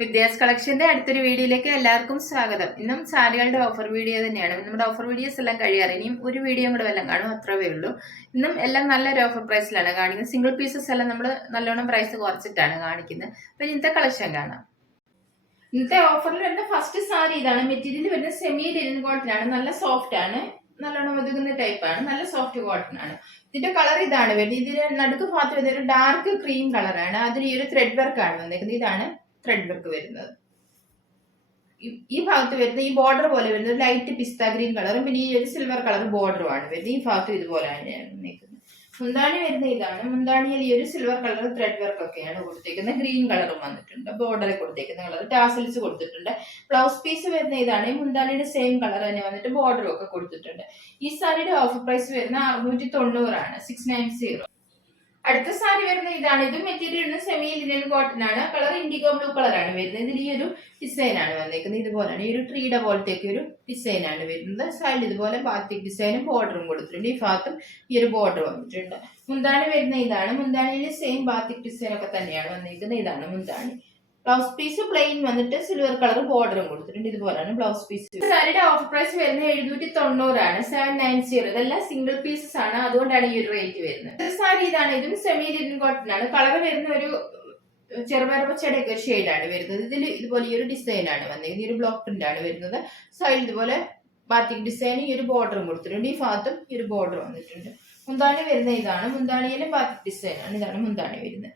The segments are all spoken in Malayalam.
വിദ്യാസ് കളക്ഷന്റെ അടുത്തൊരു വീഡിയോയിലേക്ക് എല്ലാവർക്കും സ്വാഗതം. ഇന്നും സാരികളുടെ ഓഫർ വീഡിയോ തന്നെയാണ്. നമ്മുടെ ഓഫർ വീഡിയോസ് എല്ലാം കഴിയാറ്, ഇനിയും ഒരു വീഡിയോ കൂടെ വല്ലതും കാണും, അത്രവേ ഉള്ളൂ. ഇന്നും എല്ലാം നല്ലൊരു ഓഫർ പ്രൈസിലാണ് കാണിക്കുന്നത്. സിംഗിൾ പീസസ് എല്ലാം നമ്മൾ നല്ലോണം പ്രൈസ് കുറച്ചിട്ടാണ് കാണിക്കുന്നത്. അപ്പൊ ഇന്നത്തെ കളക്ഷൻ കാണാം. ഇന്നത്തെ ഓഫറിൽ വരുന്ന ഫസ്റ്റ് സാരി ഇതാണ്. മെറ്റീരിയൽ വരുന്നത് സെമി ലിനൻ കോട്ടൺ ആണ്. നല്ല സോഫ്റ്റ് ആണ്, നല്ലോണം ഒതുങ്ങുന്ന ടൈപ്പ് ആണ്. നല്ല സോഫ്റ്റ് കോട്ടൺ ആണ്. ഇതിന്റെ കളർ ഇതാണ് വരുന്നത്. ഇതിന്റെ നടുക്ക് ഭാഗത്ത് വരുന്ന ഒരു ഡാർക്ക് ക്രീം കളറാണ്. അതിൽ ഈ ഒരു ത്രെഡ് വർക്ക് ആണ് വന്നേക്കുന്നത്. ഇതാണ് ത്രെഡ് വർക്ക് വരുന്നത്. ഈ ഭാഗത്ത് വരുന്ന ഈ ബോർഡർ പോലെ വരുന്നത് ലൈറ്റ് പിസ്ത ഗ്രീൻ കളറും പിന്നെ ഈ ഒരു സിൽവർ കളർ ബോർഡറും ആണ് വരുന്നത്. ഈ ഭാഗത്തും ഇതുപോലെയാണ് നിൽക്കുന്നത്. മുന്താണി വരുന്ന ഇതാണ്. മുന്താണിയിൽ ഈ ഒരു സിൽവർ കളർ ത്രെഡ് വർക്ക് ഒക്കെയാണ് കൊടുത്തേക്കുന്നത്. ഗ്രീൻ കളറും വന്നിട്ടുണ്ട്. ബോർഡറിൽ കൊടുത്തേക്കുന്ന കളർ ടാസൽസ് കൊടുത്തിട്ടുണ്ട്. ബ്ലൗസ് പീസ് വരുന്ന ഇതാണ്. മുന്താണിയുടെ സെയിം കളർ തന്നെ വന്നിട്ട് ബോർഡറും ഒക്കെ കൊടുത്തിട്ടുണ്ട്. ഈ സാരിയുടെ ഓഫർ പ്രൈസ് വരുന്ന 690 ആണ്, 690. അടുത്ത സാരി വരുന്ന ഇതാണ്. ഇത് മെറ്റീരിയൽ സെമി ലിനൻ കോട്ടൺ ആണ്. കളർ ഇൻഡിഗോ ബ്ലൂ കളർ ആണ് വരുന്നത്. ഇതിൽ ഈ ഒരു ഡിസൈൻ ആണ് വന്നേക്കുന്നത്. ഇതുപോലെയാണ് ഈ ഒരു ട്രീയുടെ പോലത്തേക്ക് ഒരു ഡിസൈൻ ആണ് വരുന്നത്. സൈഡിൽ ഇതുപോലെ ബാത്തിക് ഡിസൈനും ബോർഡറും കൊടുത്തിട്ടുണ്ട്. ഈ ഭാഗത്തും ഈ ഒരു ബോർഡർ വന്നിട്ടുണ്ട്. മുന്താണി വരുന്ന ഇതാണ്. മുന്താണിയിൽ സെയിം ബാത്തിക് ഡിസൈൻ ഒക്കെ തന്നെയാണ് വന്നിരിക്കുന്നത്. ഇതാണ് മുന്താണി. ബ്ലൗസ് പീസ് പ്ലെയിൻ വന്നിട്ട് സിൽവർ കളർ ബോർഡറും കൊടുത്തിട്ടുണ്ട്. ഇതുപോലെയാണ് ബ്ലൗസ് പീസ്. സാരിയുടെ ഓഫർ പ്രൈസ് വരുന്നത് 790 ആണ്, 790. ഇതെല്ലാം സിംഗിൾ പീസസ് ആണ്, അതുകൊണ്ടാണ് ഈ ഒരു റേറ്റ് വരുന്നത്. സാരി ഇതാണ്. ഇതും സെമി ലിനൻ കോട്ടൺ ആണ്. കളർ വരുന്ന ഒരു ചെറുപയറുപച്ചയുടെ ഒക്കെ ഷെയ്ഡാണ് വരുന്നത്. ഇതിൽ ഇതുപോലെ ഈ ഒരു ഡിസൈൻ ആണ് വന്നിരിക്കുന്നത്. ഈ ഒരു ബ്ലോക്ക് പ്രിന്റ് ആണ് വരുന്നത്. സൈഡിൽ ഇതുപോലെ ബാത്തിക് ഡിസൈൻ ഈ ഒരു ബോർഡറും കൊടുത്തിട്ടുണ്ട്. ഈ ഭാഗത്തും ഈ ഒരു ബോർഡർ വന്നിട്ടുണ്ട്. മുന്താണി വരുന്ന ഇതാണ്. മുന്താണിയിലും ബാത്തിക് ഡിസൈൻ ആണ്. ഇതാണ് മുന്താണി വരുന്നത്.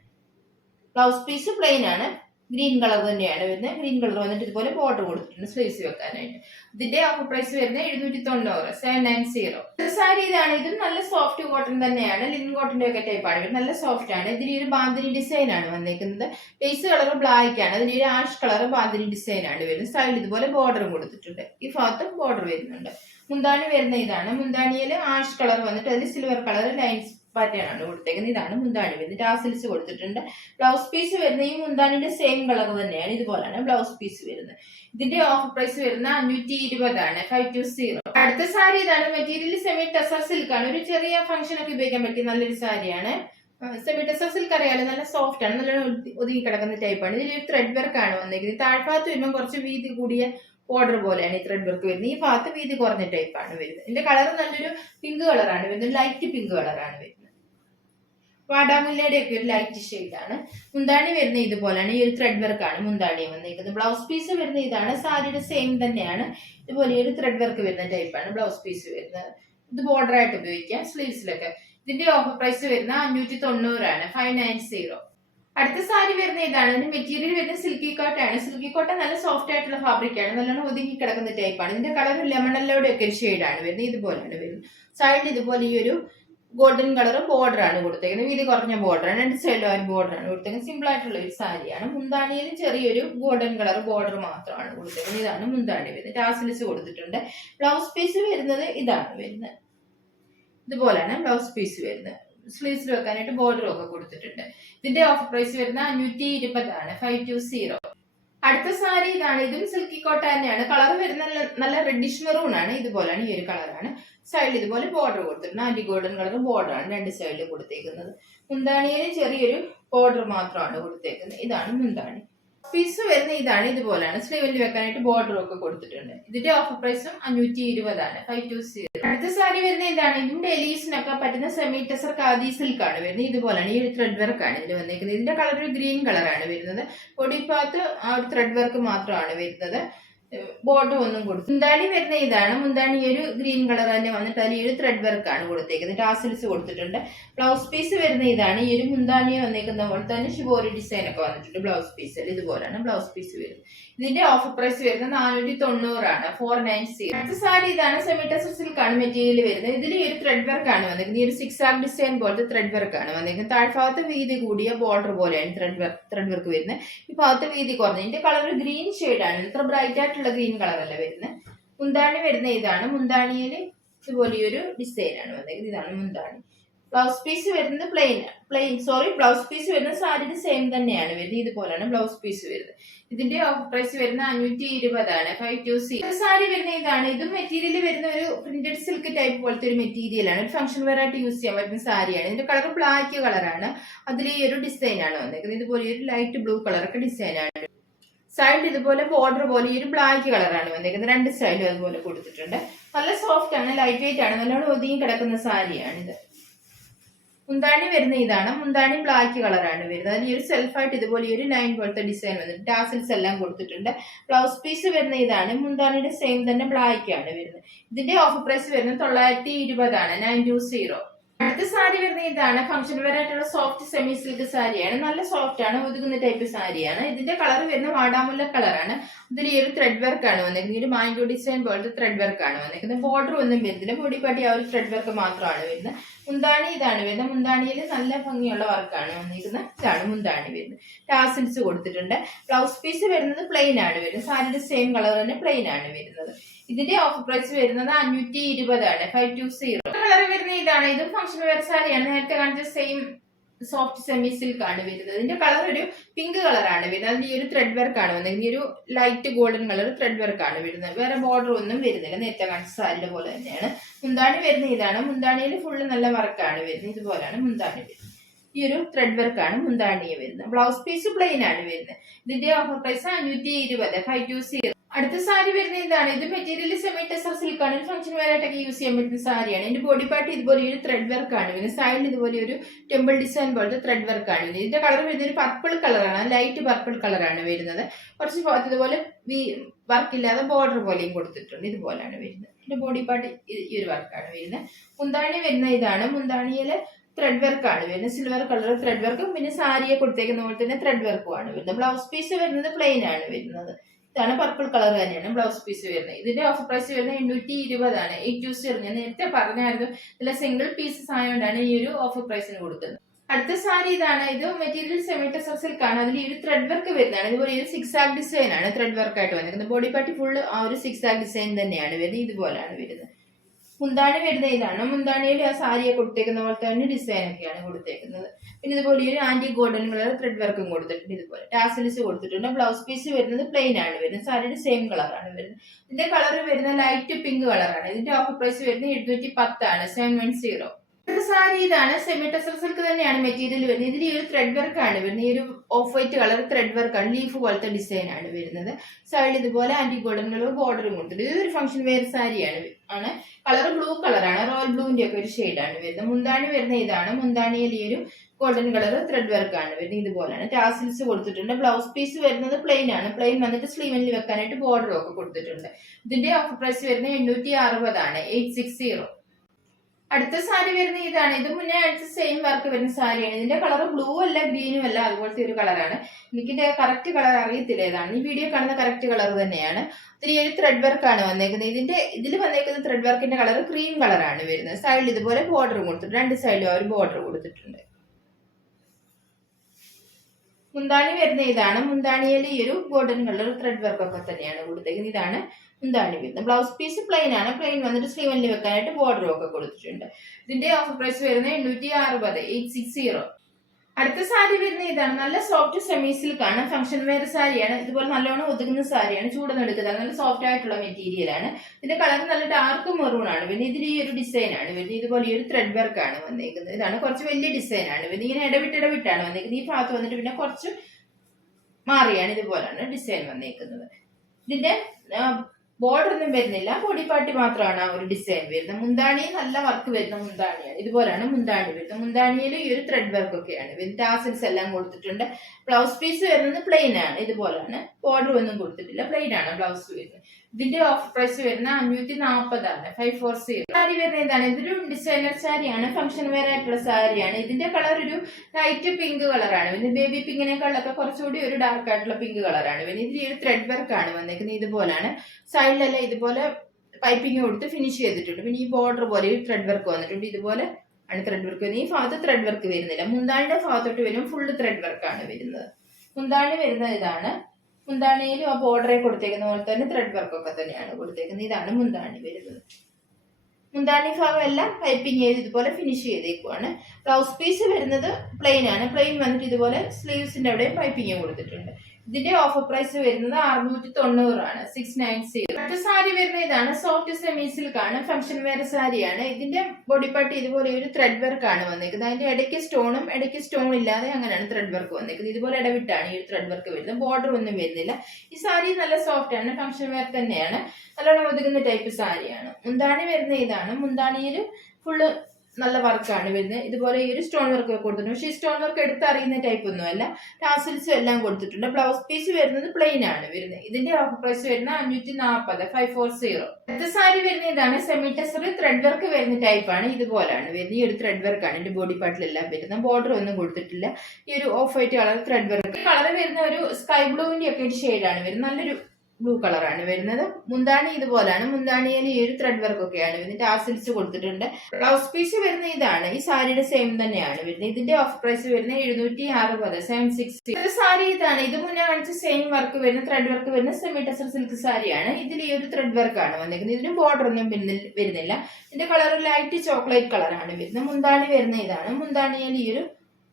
ബ്ലൗസ് പീസ് പ്ലെയിൻ ആണ്, ഗ്രീൻ കളർ തന്നെയാണ് വരുന്നത്. ഗ്രീൻ കളർ വന്നിട്ട് ഇതുപോലെ ബോർഡർ കൊടുത്തിട്ടുണ്ട് സ്ലീവ്സ് വെക്കാനായിട്ട്. ഇതിന്റെ ഓഫർ പ്രൈസ് വരുന്നത് 790, 790. സാരി ഇതാണ്. ഇതും നല്ല സോഫ്റ്റ് കോട്ടൺ തന്നെയാണ്. ലിനൻ കോട്ടന്റെ ഒക്കെ ടൈപ്പ് ആണ്. നല്ല സോഫ്റ്റ് ആണ്. ഇതിൽ ഒരു ബാന്തിനി ഡിസൈൻ ആണ് വന്നേക്കുന്നത്. ബേസ് കളർ ബ്ലാക്ക് ആണ്. അതിൽ ഒരു ആഷ് കളർ ബാന്തിനി ഡിസൈൻ ആണ് വരുന്നത്. സൈഡിൽ ഇതുപോലെ ബോർഡറും കൊടുത്തിട്ടുണ്ട്. ഈ ഭാഗത്തും ബോർഡർ വരുന്നുണ്ട്. മുന്താണി വരുന്ന ഇതാണ്. മുന്താണിയിൽ ആഷ് കളർ വന്നിട്ട് അതിൽ സിൽവർ കളർ ലൈൻസ് പാറ്റേൺ ആണ് കൊടുത്തേക്കുന്നത്. ഇതാണ് മുന്താണി വരുന്നത്. ടാസിൽസ് കൊടുത്തിട്ടുണ്ട്. ബ്ലൗസ് പീസ് വരുന്ന ഈ മുന്താണിയുടെ സെയിം കളർ തന്നെയാണ്. ഇതുപോലെയാണ് ബ്ലൗസ് പീസ് വരുന്നത്. ഇതിന്റെ ഓഫർ പ്രൈസ് വരുന്ന 520 ആണ്, 520. അടുത്ത സാരി ഇതാണ്. മെറ്റീരിയൽ സെമി ടെസർ സിൽക്ക് ആണ്. ഒരു ചെറിയ ഫംഗ്ഷൻ ഒക്കെ ഉപയോഗിക്കാൻ പറ്റിയ നല്ലൊരു സാരിയാണ്. സെമി ടെസർ സിൽക്ക് അറിയാലോ, നല്ല സോഫ്റ്റ് ആണ്, നല്ല ഒതുങ്ങി കിടക്കുന്ന ടൈപ്പാണ്. ഇതിൽ ത്രെഡ് വർക്ക് ആണ് വന്നിരിക്കുന്നത്. താഴ്ഭാഗത്ത് വരുമ്പോൾ കുറച്ച് വീതി കൂടിയ ബോർഡർ പോലെയാണ് ഈ ത്രെഡ് വർക്ക് വരുന്നത്. ഈ ഭാഗത്ത് വീതി കുറഞ്ഞ ടൈപ്പാണ് വരുന്നത്. ഇതിന്റെ കളർ നല്ലൊരു പിങ്ക് കളറാണ് വരുന്നത്. ലൈറ്റ് പിങ്ക് കളറാണ് വരുന്നത്. വാടാമുല്ലയുടെ ഒക്കെ ഒരു ലൈറ്റ് ഷെയ്ഡാണ്. മുന്താണി വരുന്ന ഇതുപോലെയാണ്. ഈ ഒരു ത്രെഡ് വർക്ക് ആണ് മുന്താണി വന്നിരിക്കുന്നത്. ബ്ലൗസ് പീസ് വരുന്ന ഇതാണ്. സാരിയുടെ സെയിം തന്നെയാണ്. ഇതുപോലെ ഈ ഒരു ത്രെഡ് വർക്ക് വരുന്ന ടൈപ്പാണ് ബ്ലൗസ് പീസ് വരുന്നത്. ഇത് ബോർഡർ ആയിട്ട് ഉപയോഗിക്കാം സ്ലീവ്സിലൊക്കെ. ഇതിന്റെ ഓഫർ പ്രൈസ് വരുന്ന 590 ആണ്, 590. അടുത്ത സാരി വരുന്ന ഇതാണ്. ഇതിന്റെ മെറ്റീരിയൽ വരുന്നത് സിൽക്കി കോട്ടൺ ആണ്. സിൽക്കി കോട്ടൺ നല്ല സോഫ്റ്റ് ആയിട്ടുള്ള ഫാബ്രിക് ആണ്. നല്ലോണം ഒതുങ്ങി കിടക്കുന്ന ടൈപ്പാണ്. ഇതിന്റെ കളർ ലെമൺ യെല്ലോയുടെ ഒക്കെ ഒരു ഷെയ്ഡാണ് വരുന്നത്. ഇതുപോലെയാണ് വരുന്നത്. സൈഡിൽ ഇതുപോലെ ഈ ഒരു ഗോൾഡൻ കളർ ബോർഡർ ആണ് കൊടുത്തേക്കുന്നത്. വീതി കുറഞ്ഞ ബോർഡർ ആണ്. രണ്ട് സൈഡിലും ഒരു ബോർഡർ ആണ് കൊടുത്തേക്കുന്നത്. സിമ്പിൾ ആയിട്ടുള്ള ഒരു സാരിയാണ്. മുന്താണിയിലും ചെറിയൊരു ഗോൾഡൻ കളർ ബോർഡർ മാത്രമാണ് കൊടുത്തേക്കുന്നത്. ഇതാണ് മുന്താണി വരുന്നത്. ടാസിൽസ് കൊടുത്തിട്ടുണ്ട്. ബ്ലൗസ് പീസ് വരുന്നത് ഇതാണ് വരുന്നത്. ഇതുപോലെയാണ് ബ്ലൗസ് പീസ് വരുന്നത്. സ്ലീവ്സിൽ വെക്കാനായിട്ട് ബോർഡറും ഒക്കെ കൊടുത്തിട്ടുണ്ട്. ഇതിന്റെ ഓഫർ പ്രൈസ് വരുന്ന 520 ആണ്, 520. അടുത്ത സാരി ഇതാണ്. ഇതും സിൽക്കി കോട്ടൺ തന്നെയാണ്. കളർ വരുന്ന നല്ല റെഡിഷ് മെറൂൺ ആണ്. ഇതുപോലെയാണ് ഈ ഒരു കളറാണ്. സൈഡിൽ ഇതുപോലെ ബോർഡർ കൊടുത്തിട്ടുണ്ട്. ആന്റി ഗോൾഡൻ കളർ ബോർഡർ ആണ് രണ്ട് സൈഡിൽ കൊടുത്തേക്കുന്നത്. മുന്താണിയിൽ ചെറിയൊരു ബോർഡർ മാത്രമാണ് കൊടുത്തേക്കുന്നത്. ഇതാണ് മുന്താണി. പീസ് വരുന്ന ഇതാണ്. ഇതുപോലെയാണ്. സ്ലീവിൽ വെക്കാനായിട്ട് ബോർഡർ ഒക്കെ കൊടുത്തിട്ടുണ്ട്. ഇതിന്റെ ഓഫർ പ്രൈസും 520 ആണ്, 520. അടുത്ത സാരി വരുന്ന ഇതാണ്. ഇതും ഡെയിലീസിനൊക്കെ പറ്റുന്ന സെമി ടെസർ ഖാദി സിൽക്ക് ആണ് വരുന്നത്. ഇതുപോലെയാണ്. ഈ ഒരു ത്രെഡ് വർക്ക് ആണ് ഇതിൽ വന്നിരിക്കുന്നത്. ഇതിന്റെ കളർ ഒരു ഗ്രീൻ കളറാണ് വരുന്നത്. ബോഡിഭാഗത്ത് ആ ഒരു ത്രെഡ് വർക്ക് മാത്രമാണ് വരുന്നത്. ബോർഡർ ഒന്നും കൊടുത്തു. മുന്താണി വരുന്ന ഇതാണ്. മുന്താണി ഒരു ഗ്രീൻ കളർ തന്നെ വന്നിട്ട് അതിൽ ഒരു ത്രെഡ് വർക്ക് ആണ് കൊടുത്തേക്കുന്നത്. ടാസിൽസ് കൊടുത്തിട്ടുണ്ട്. ബ്ലൗസ് പീസ് വരുന്ന ഇതാണ്. ഈ ഒരു മുന്താണി വന്നിരിക്കുന്ന പോലെ തന്നെ ഷിബോരി ഡിസൈൻ ഒക്കെ വന്നിട്ടുണ്ട് ബ്ലൗസ് പീസിൽ. ഇതുപോലെയാണ് ബ്ലൗസ് പീസ് വരുന്നത്. ഇതിന്റെ ഓഫർ പ്രൈസ് വരുന്നത് 490 ആണ്, 490. അടുത്ത സാരി ഇതാണ്. സെമി ടെസർ സിൽക്ക് ആണ് മെറ്റീരിയൽ വരുന്നത്. ഇതിൽ ഈ ഒരു ത്രെഡ് വർക്ക് ആണ് വന്നിരിക്കുന്നത്. ഈ ഒരു സിക്സാഗ് ഡിസൈൻ പോലത്തെ ത്രെഡ് വർക്ക് ആണ് വന്നിരിക്കുന്നത്. താഴ്ഭാഗത്ത് വീതി കൂടിയ ബോർഡർ പോലെയാണ് ത്രെഡ് വർക്ക് വരുന്നത്. ഈ ഭാഗത്ത് വീതി കുറഞ്ഞത്. ഇതിന്റെ കളർ ഗ്രീൻ ഷെയ്ഡാണ്. ഇത്ര ബ്രൈറ്റ് ആയിട്ടുള്ള ഗ്രീൻ കളർ അല്ല വരുന്നത്. മുന്താണി വരുന്ന ഇതാണ്. മുന്താണിയിൽ ഇതുപോലെ ഒരു ഡിസൈൻ ആണ് വന്നിരിക്കുന്നത്. ഇതാണ് മുന്താണി. ബ്ലൗസ് പീസ് വരുന്നത് ബ്ലൗസ് പീസ് വരുന്നത് സാരിയുടെ സെയിം തന്നെയാണ് വരുന്നത്. ഇതുപോലെയാണ് ബ്ലൗസ് പീസ് വരുന്നത്. ഇതിന്റെ ഓഫർ പ്രൈസ് വരുന്ന 520 ആണ്, 520. സാരി വരുന്ന ഇതാണ്. ഇതും മെറ്റീരിയൽ വരുന്ന ഒരു പ്രിന്റഡ് സിൽക്ക് ടൈപ്പ് പോലത്തെ ഒരു മെറ്റീരിയൽ ആണ്. ഒരു ഫംഗ്ഷൻ വെയർ ആയിട്ട് യൂസ് ചെയ്യാൻ പറ്റുന്ന സാരിയാണ്. ഇതിന്റെ കളർ ബ്ലാക്ക് കളറാണ്. അതിൽ ഈ ഒരു ഡിസൈൻ ആണ് വന്നിരിക്കുന്നത്. ഇതുപോലെ ഒരു ലൈറ്റ് ബ്ലൂ കളറൊക്കെ ഡിസൈൻ ആണ്. സൈഡിൽ ഇതുപോലെ ബോർഡർ പോലെ ഈ ഒരു ബ്ലാക്ക് കളറാണ് വന്നേക്കുന്നത്. രണ്ട് സൈഡും അതുപോലെ കൊടുത്തിട്ടുണ്ട്. നല്ല സോഫ്റ്റ് ആണ്, ലൈറ്റ് വെയിറ്റ് ആണ്, നല്ലോണം ഒതുങ്ങി കിടക്കുന്ന സാരിയാണിത്. മുന്താണി വരുന്ന ഇതാണ്. മുന്താണി ബ്ലാക്ക് കളറാണ് വരുന്നത്. അതിൽ ഈ ഒരു സെൽഫായിട്ട് ഇതുപോലെ ഈ ഒരു ലൈൻ പോലത്തെ ഡിസൈൻ വന്നിട്ട് ടാസിൽസ് എല്ലാം കൊടുത്തിട്ടുണ്ട്. ബ്ലൗസ് പീസ് വരുന്ന ഇതാണ്. മുന്താണിയുടെ സെയിം തന്നെ ബ്ലാക്ക് ആണ് വരുന്നത്. ഇതിന്റെ ഓഫർ പ്രൈസ് വരുന്നത് 920 ആണ്, 920. അടുത്ത സാരി വരുന്ന ഇതാണ്. ഫംഗ്ഷൻ വെയർ ആയിട്ടുള്ള സോഫ്റ്റ് സെമി സിൽക്ക് സാരിയാണ്. നല്ല സോഫ്റ്റ് ആണ്, ഒതുങ്ങുന്ന ടൈപ്പ് സാരിയാണ്. ഇതിന്റെ കളർ വരുന്ന വാടാമുല്ല കളറാണ്. ഇതിൽ ഈ ഒരു ത്രെഡ് വർക്ക് ആണ് വന്നിരിക്കുന്നത്. ഒരു മാംഗോ ഡിസൈൻ പോലത്തെ ത്രെഡ് വർക്ക് ആണ് വന്നിരിക്കുന്നത്. ബോർഡർ ഒന്നും വരുന്നില്ല, ബോഡി പാട്ടി ആ ഒരു ത്രെഡ് വർക്ക് മാത്രമാണ് വരുന്നത്. മുന്താണി ഇതാണ് വരുന്നത്. മുന്താണിയിൽ നല്ല ഭംഗിയുള്ള വർക്കാണ് വന്നിരിക്കുന്നത്. ഇതാണ് മുന്താണി വരുന്നത്. ടാസിൽസ് കൊടുത്തിട്ടുണ്ട്. ബ്ലൗസ് പീസ് വരുന്നത് പ്ലെയിൻ ആണ് വരുന്നത്. സാരിയുടെ സെയിം കളർ തന്നെ പ്ലെയിൻ ആണ് വരുന്നത്. ഇതിന്റെ ഓഫർ പ്രൈസ് വരുന്നത് 520 ആണ്, 520. കളർ വരുന്ന ഇതാണ്. ഇതും ഫംഗ്ഷൻ വെയർ സാരിയാണ്. നേരത്തെ കാണിച്ച സെയിം സോഫ്റ്റ് സെമി സിൽക്ക് ആണ് വരുന്നത്. ഇതിന്റെ കളർ ഒരു പിങ്ക് കളറാണ് വരുന്നത്. അതിന്റെ ഈ ഒരു ത്രെഡ് വർക്ക് ആണ് വന്നത്. ഈ ഒരു light golden colour thread work ആണ് വരുന്നത്. വേറെ ബോർഡർ ഒന്നും വരുന്നില്ല, നേരത്തെ കാണിച്ച സാരിയുടെ പോലെ തന്നെയാണ്. മുന്താണി വരുന്ന ഇതാണ്. മുന്താണിയിൽ ഫുള്ള് നല്ല വർക്കാണ് വരുന്നത്. ഇതുപോലെയാണ് മുന്താണി വരുന്നത്. ഈ ഒരു ത്രെഡ് വർക്ക് ആണ് മുന്താണിയെ വരുന്നത്. ബ്ലൗസ് പീസ് പ്ലെയിൻ ആണ് വരുന്നത്. ഇതിന്റെ ഓഫർ പ്രൈസ് 520, 520. അടുത്ത സാരി വരുന്ന ഇതാണ്. ഇത് മെറ്റീരിയൽ സെമി ടെസർ സിൽക്ക് ആണ്. ഫംഗ്ഷൻ വെയർ ആയിട്ടൊക്കെ യൂസ് ചെയ്യാൻ പറ്റുന്ന സാരിയാണ്. ഇതിന്റെ ബോഡി പാർട്ട് ഇതുപോലെ ഒരു ത്രെഡ് വർക്ക് ആണ് വരുന്നത്. സൈഡിൽ ഇതുപോലെ ഒരു ടെമ്പിൾ ഡിസൈൻ പോലത്തെ ത്രെഡ് വർക്ക് ആണ് വരുന്നത്. ഇതിന്റെ കളർ വരുന്നത് ഒരു പർപ്പിൾ കളറാണ്, ലൈറ്റ് പർപ്പിൾ കളറാണ് വരുന്നത്. കുറച്ച് ഭാഗത്ത് ഇതുപോലെ വർക്ക് ഇല്ലാതെ ബോർഡർ പോലെയും കൊടുത്തിട്ടുണ്ട്. ഇതുപോലെയാണ് വരുന്നത്. ഇതിന്റെ ബോഡി പാർട്ട് ഈ ഒരു വർക്കാണ് വരുന്നത്. മുന്താണി വരുന്ന ഇതാണ്. മുന്താണിയില് ത്രെഡ് വർക്ക് ആണ് വരുന്നത്. സിൽവർ കളർ ത്രെഡ് വർക്കും പിന്നെ സാരിയെ കൊടുത്തേക്കുന്ന പോലെ തന്നെ ത്രെഡ് വർക്കും ആണ് വരുന്നത്. ബ്ലൗസ് പീസ് വരുന്നത് പ്ലെയിൻ ആണ് വരുന്നത്. ഇതാണ് പർപ്പിൾ കളർ തന്നെയാണ് ബ്ലൗസ് പീസ് വരുന്നത്. ഇതിന്റെ ഓഫർ പ്രൈസ് വരുന്നത് 820 ആണ്, 820. ഞാൻ നേരത്തെ പറഞ്ഞായിരുന്നു, ഇതിലെ സിംഗിൾ പീസസ് ആയതുകൊണ്ടാണ് ഈ ഒരു ഓഫർ പ്രൈസിന് കൊടുക്കുന്നത്. അടുത്ത സാരി ഇതാണ്. ഇത് മെറ്റീരിയൽ സെമി ടെസർ സിൽക്ക് ആണ്. അതിൽ ഈ ഒരു ത്രെഡ് വർക്ക് വരുന്നതാണ്. ഇതുപോലെ ഒരു സിക്സ് ആഗ് ഡിസൈൻ ആണ് ത്രെഡ് വർക്ക് ആയിട്ട് വന്നിരിക്കുന്നത്. ബോഡി പാർട്ടി ഫുള്ള് ആ ഒരു സിക്സ് ആഗ് ഡിസൈൻ തന്നെയാണ് വരുന്നത്. ഇതുപോലെയാണ് വരുന്നത്. മുന്താണി വരുന്ന ഇതാണ്. മുന്താണിയിൽ ആ സാരിയെ കൊടുത്തേക്കുന്ന പോലെ തന്നെ ഡിസൈൻ ഒക്കെയാണ് കൊടുത്തേക്കുന്നത്. പിന്നെ ഇതുപോലെ ഒരു ആന്റി ഗോൾഡൻ കളർ ത്രെഡ് വർക്കും കൊടുത്തിട്ടുണ്ട്. ഇതുപോലെ ടാസിൽസ് കൊടുത്തിട്ടുണ്ട്. ബ്ലൗസ് പീസ് വരുന്നത് പ്ലെയിൻ ആണ് വരുന്നത്. സാരിയുടെ സെയിം കളറാണ് വരുന്നത്. ഇതിന്റെ കളർ വരുന്ന ലൈറ്റ് പിങ്ക് കളറാണ്. ഇതിന്റെ ഓഫർ പ്രൈസ് വരുന്നത് 710 ആണ്, 710. സാരി ഇതാണ്. സെമി ടെസർ സിൽക്ക് തന്നെയാണ് മെറ്റീരിയൽ വരുന്നത്. ഇതിൽ ഈ ഒരു ത്രെഡ് വർക്ക് ആണ് വരുന്നത്. ഈ ഒരു of white colour thread work ആണ്, ലീഫ് പോലത്തെ ഡിസൈൻ ആണ് വരുന്നത്. സൈഡിൽ ഇതുപോലെ ആന്റി ഗോൾഡൻ കളർ ബോർഡറും കൊടുത്തിട്ടുണ്ട്. ഇതൊരു ഫംഗ്ഷൻ വെയർ സാരിയാണ്. കളർ ബ്ലൂ കളറാണ്, റോയൽ ബ്ലൂവിന്റെ ഒക്കെ ഒരു ഷെയ്ഡാണ് വരുന്നത്. മുന്താണി വരുന്ന ഇതാണ്. മുന്താണിയിൽ ഈ ഒരു ഗോൾഡൻ കളർ ത്രെഡ് വർക്ക് ആണ് വരുന്നത്. ഇതുപോലെയാണ്. ടാസിൽസ് കൊടുത്തിട്ടുണ്ട്. ബ്ലൗസ് പീസ് വരുന്നത് പ്ലെയിൻ ആണ്. പ്ലെയിൻ വന്നിട്ട് സ്ലീവിൽ വെക്കാനായിട്ട് ബോർഡറും ഒക്കെ കൊടുത്തിട്ടുണ്ട്. ഇതിന്റെ ഓഫർ പ്രൈസ് വരുന്നത് 860 ആണ്, 860. അടുത്ത സാരി വരുന്ന ഇതാണ്. ഇത് മുന്നേ അടിച്ച സെയിം വർക്ക് വരുന്ന സാരിയാണ്. ഇതിന്റെ കളർ ബ്ലൂ അല്ല ഗ്രീനും അല്ല, അതുപോലത്തെ ഒരു കളറാണ്. എനിക്കിന്റെ കറക്റ്റ് കളർ അറിയത്തില്ല ഏതാണ്. ഈ വീഡിയോ കാണുന്ന കറക്റ്റ് കളർ തന്നെയാണ്. ഇതിൽ ഒരു ത്രെഡ് വർക്ക് ആണ് വന്നേക്കുന്നത്. ഇതിൽ വന്നേക്കുന്ന ത്രെഡ് വർക്കിന്റെ കളർ ക്രീം കളറാണ് വരുന്നത്. സൈഡിൽ ഇതുപോലെ ബോർഡർ കൊടുത്തിട്ടുണ്ട്. രണ്ട് സൈഡിലും ആ ഒരു ബോർഡർ കൊടുത്തിട്ടുണ്ട്. മുന്താണി വരുന്ന ഇതാണ്. മുന്താണിയിൽ ഈ ഒരു ഗോൾഡൻ കളർ ത്രെഡ് വർക്ക് ഒക്കെ തന്നെയാണ് കൊടുത്തേക്കുന്നത്. ഇതാണ് മുന്താണി വരുന്നത്. ബ്ലൗസ് പീസ് പ്ലെയിൻ ആണ്. പ്ലെയിൻ വന്നിട്ട് സ്ലീവലിൽ വെക്കാനായിട്ട് ബോർഡറും ഒക്കെ കൊടുത്തിട്ടുണ്ട്. ഇതിന്റെ ഓഫർ പ്രൈസ് വരുന്നത് 860, 860. അടുത്ത സാരി വരുന്ന ഇതാണ്. നല്ല സോഫ്റ്റ് സെമി സിൽക്ക് ആണ്. ഫംഗ്ഷൻ വെയർ സാരിയാണ്. ഇതുപോലെ നല്ലോണം ഒതുങ്ങുന്ന സാരിയാണ്. ചൂടൊന്നും എടുക്കുന്നത്. നല്ല സോഫ്റ്റ് ആയിട്ടുള്ള മെറ്റീരിയൽ ആണ്. ഇതിന്റെ കളർ നല്ല ഡാർക്ക് മെറൂൺ ആണ്. പിന്നെ ഇതിൽ ഈ ഒരു ഡിസൈൻ ആണ് വരുന്നത്. ഇതുപോലെ ഈ ഒരു ത്രെഡ് വർക്ക് ആണ് വന്നേക്കുന്നത്. ഇതാണ് കുറച്ച് വലിയ ഡിസൈൻ ആണ് വരുന്നത്. ഇങ്ങനെ ഇടവിട്ടാണ് വന്നേക്കുന്നത്. ഈ ഭാഗത്ത് വന്നിട്ട് പിന്നെ കുറച്ച് മാറിയാണ് ഇതുപോലാണ് ഡിസൈൻ വന്നേക്കുന്നത്. ഇതിന്റെ ബോർഡർ ഒന്നും വരുന്നില്ല, ബോഡി പാർട്ടി മാത്രമാണ് ആ ഒരു ഡിസൈൻ വരുന്നത്. മുന്താണി നല്ല വർക്ക് വരുന്ന മുന്താണിയാണ്. ഇതുപോലാണ് മുന്താണി വരുന്നത്. മുന്താണിയിൽ ഈ ഒരു ത്രെഡ് വർക്ക് ഒക്കെയാണ് വരുന്നത്. ടാസിൽസ് എല്ലാം കൊടുത്തിട്ടുണ്ട്. ബ്ലൗസ് പീസ് വരുന്നത് പ്ലെയിൻ ആണ്. ഇതുപോലാണ്. ബോർഡർ ഒന്നും കൊടുത്തിട്ടില്ല, പ്ലെയിൻ ആണ് ബ്ലൗസ് വരുന്നത്. ഇതിന്റെ ഓഫർ പ്രൈസ് വരുന്ന 540 ആണ്, 540. സാരി വരുന്ന ഇതാണ്. ഇതൊരു ഡിസൈനർ സാരിയാണ്. ഫംഗ്ഷൻ വെയർ ആയിട്ടുള്ള സാരിയാണ്. ഇതിന്റെ കളർ ഒരു ലൈറ്റ് പിങ്ക് കളറാണ്. പിന്നെ ബേബി പിങ്കിനേക്കാളൊക്കെ കുറച്ചുകൂടി ഒരു ഡാർക്ക് ആയിട്ടുള്ള പിങ്ക് കളറാണ്. പിന്നെ ഇതിൽ ഒരു ത്രെഡ് വർക്ക് ആണ് വന്നേക്കുന്നത്. ഇതുപോലാണ്. സൈഡിലെല്ലാം ഇതുപോലെ പൈപ്പിംഗ് കൊടുത്ത് ഫിനിഷ് ചെയ്തിട്ടുണ്ട്. പിന്നെ ഈ ബോർഡർ പോലെ ഒരു ത്രെഡ് വർക്ക് വന്നിട്ടുണ്ട്. ഇതുപോലെ ആണ് ത്രെഡ് വർക്ക് വരുന്നത്. ഈ ഭാഗത്ത് ത്രെഡ് വർക്ക് വരുന്നില്ല. മുന്താണിയുടെ ഭാഗത്തോട്ട് വരും ഫുള്ള് ത്രെഡ് വർക്ക് ആണ് വരുന്നത്. മുന്താണി വരുന്നത് ഇതാണ്. മുന്താണിയിലും ആ ബോർഡറെ കൊടുത്തേക്കുന്ന പോലെ തന്നെ ത്രെഡ് വർക്ക് ഒക്കെ തന്നെയാണ് കൊടുത്തേക്കുന്നത്. ഇതാണ് മുന്താണി വരുന്നത്. മുന്താണി ഭാഗം എല്ലാം പൈപ്പിംഗ് ചെയ്ത് ഇതുപോലെ ഫിനിഷ് ചെയ്തേക്കുവാണ്. ബ്ലൗസ് പീസ് വരുന്നത് പ്ലെയിൻ ആണ്. പ്ലെയിൻ വന്നിട്ട് ഇതുപോലെ സ്ലീവ്സിന്റെ അവിടെ പൈപ്പിംഗ് കൊടുത്തിട്ടുണ്ട്. ഇതിന്റെ ഓഫർ പ്രൈസ് വരുന്നത് 690 ആണ്, 690. അടുത്ത സാരി വരുന്ന ഇതാണ്, സോഫ്റ്റ് സെമി സിൽക്ക് ആണ്, ഫംഗ്ഷൻ വെയർ സാരിയാണ്. ഇതിന്റെ ബോഡി പാർട്ട് ഇതുപോലെ ഒരു ത്രെഡ് വർക്ക് ആണ് വന്നിരിക്കുന്നത്. അതിന്റെ ഇടയ്ക്ക് സ്റ്റോണും ഇടയ്ക്ക് സ്റ്റോൺ ഇല്ലാതെ അങ്ങനെയാണ് ത്രെഡ് വർക്ക് വന്നിരിക്കുന്നത്. ഇതുപോലെ ഇടവിട്ടാണ് ഈ ഒരു ത്രെഡ് വർക്ക് വരുന്നത്. ബോർഡർ ഒന്നും വരുന്നില്ല. ഈ സാരി നല്ല സോഫ്റ്റ് ആണ്, ഫംഗ്ഷൻ വെയർ തന്നെയാണ്, നല്ലോണം ഒതുങ്ങുന്ന ടൈപ്പ് സാരിയാണ്. മുന്താണി വരുന്ന ഇതാണ്. മുന്താണിയിൽ ഫുള്ള് നല്ല വർക്കാണ് വരുന്നത്. ഇതുപോലെ ഈ ഒരു സ്റ്റോൺ വർക്ക് കൊടുത്തിട്ടുണ്ട്. പക്ഷേ ഈ സ്റ്റോൺ വർക്ക് എടുത്തറിയുന്ന ടൈപ്പ് ഒന്നുമല്ല, ടാസിൽസും എല്ലാം കൊടുത്തിട്ടുണ്ട്. ബ്ലൗസ് പീസ് വരുന്നത് പ്ലെയിൻ ആണ് വരുന്നത്. ഇതിന്റെ ഓഫർ പ്രൈസ് വരുന്നത് 540, 540. അടുത്ത സാരി വരുന്ന ഇതാണ്, സെമി ടെസർ ത്രെഡ് വർക്ക് വരുന്ന ടൈപ്പ് ആണ്. ഇതുപോലാണ് വരുന്നത്. ഈ ഒരു ത്രെഡ് വർക്ക് ആണ് ഇതിന്റെ ബോഡി പാർട്ടിലെല്ലാം വരുന്നത്. ബോർഡർ ഒന്നും കൊടുത്തിട്ടില്ല. ഈ ഒരു of white colour thread work. Colour വരുന്ന ഒരു സ്കൈ ബ്ലൂവിന്റെ ഒക്കെ ഒരു ഷെയ്ഡാണ് വരുന്നത്. നല്ലൊരു ബ്ലൂ കളറാണ് വരുന്നത്. മുന്താണി ഇതുപോലാണ്. മുന്താണിയിൽ ഈ ഒരു ത്രെഡ് വർക്ക് ഒക്കെയാണ് വരുന്നത്. ടാസിൽസ് കൊടുത്തിട്ടുണ്ട്. ബ്ലൗസ് പീസ് വരുന്ന ഇതാണ്. ഈ സാരിയുടെ സെയിം തന്നെയാണ് വരുന്നത്. ഇതിന്റെ ഓഫ് പ്രൈസ് വരുന്നത് 760, 760. ഒരു സാരി ഇതാണ്. ഇത് മുന്നേ കാണിച്ച സെയിം വർക്ക് വരുന്ന ത്രെഡ് വർക്ക് വരുന്ന സെമി ടെസർ സിൽക്ക് സാരിയാണ്. ഇതിൽ ഈ ഒരു ത്രെഡ് വർക്ക് ആണ് വന്നിരിക്കുന്നത്. ഇതിന് ബോർഡർ ഒന്നും വരുന്നില്ല. ഇതിന്റെ കളർ ലൈറ്റ് ചോക്ലേറ്റ് കളറാണ് വരുന്നത്. മുന്താണി വരുന്ന ഇതാണ്. മുന്താണിയിൽ ഈ ഒരു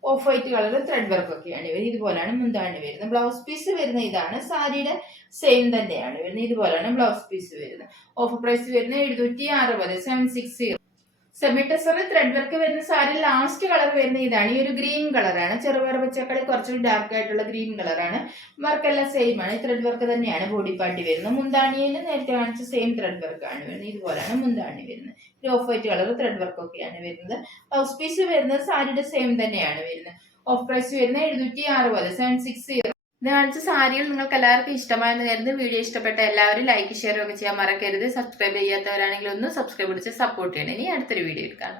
of white colour thread work ഒക്കെയാണ് വരുന്നത്. ഇതുപോലാണ് മുന്താണി വരുന്നത്. ബ്ലൗസ് പീസ് വരുന്ന ഇതാണ്. സാരിയുടെ സെയിം തന്നെയാണ് വരുന്നത്. ഇതുപോലാണ് ബ്ലൗസ് പീസ് വരുന്നത്. ഓഫർ പ്രൈസ് വരുന്നത് 760, 760. സെമി ടെസർ ത്രെഡ് വർക്ക് വരുന്ന സാരി ലാസ്റ്റ് കളർ വരുന്ന ഇതാണ്. ഈ ഒരു ഗ്രീൻ കളറാണ്. ചെറുപയർ പച്ചക്കറി കുറച്ചൊരു ഡാർക്ക് ആയിട്ടുള്ള ഗ്രീൻ കളറാണ്. വർക്കെല്ലാം സെയിം ആണ്. ത്രെഡ് വർക്ക് തന്നെയാണ് ബോഡി പാർട്ടി വരുന്നത്. മുന്താണിയിൽ നേരത്തെ കാണിച്ച സെയിം ത്രെഡ് വർക്ക് ആണ് വരുന്നത്. ഇതുപോലാണ് മുന്താണി വരുന്നത്. ഒരു of white colour thread work ഒക്കെയാണ് വരുന്നത്. ബ്ലൗസ് പീസ് വരുന്നത് സാരിയുടെ സെയിം തന്നെയാണ് വരുന്നത്. ഓഫ് പ്രൈസ് വരുന്നത് 760, 760. ഇത് കാണിച്ച സാരികൾ നിങ്ങൾക്ക് എല്ലാവർക്കും ഇഷ്ടമായെന്ന് കരുതുന്നു. വീഡിയോ ഇഷ്ടപ്പെട്ട എല്ലാവരും ലൈക്ക് ഷെയർ ഒക്കെ ചെയ്യാൻ മറക്കരുത്. സബ്സ്ക്രൈബ് ചെയ്യാത്തവരാണെങ്കിൽ ഒന്ന് സബ്സ്ക്രൈബ് ചെയ്ത് സപ്പോർട്ട് ചെയ്യണം. ഇനി അടുത്തൊരു വീഡിയോയിൽ കാണാം.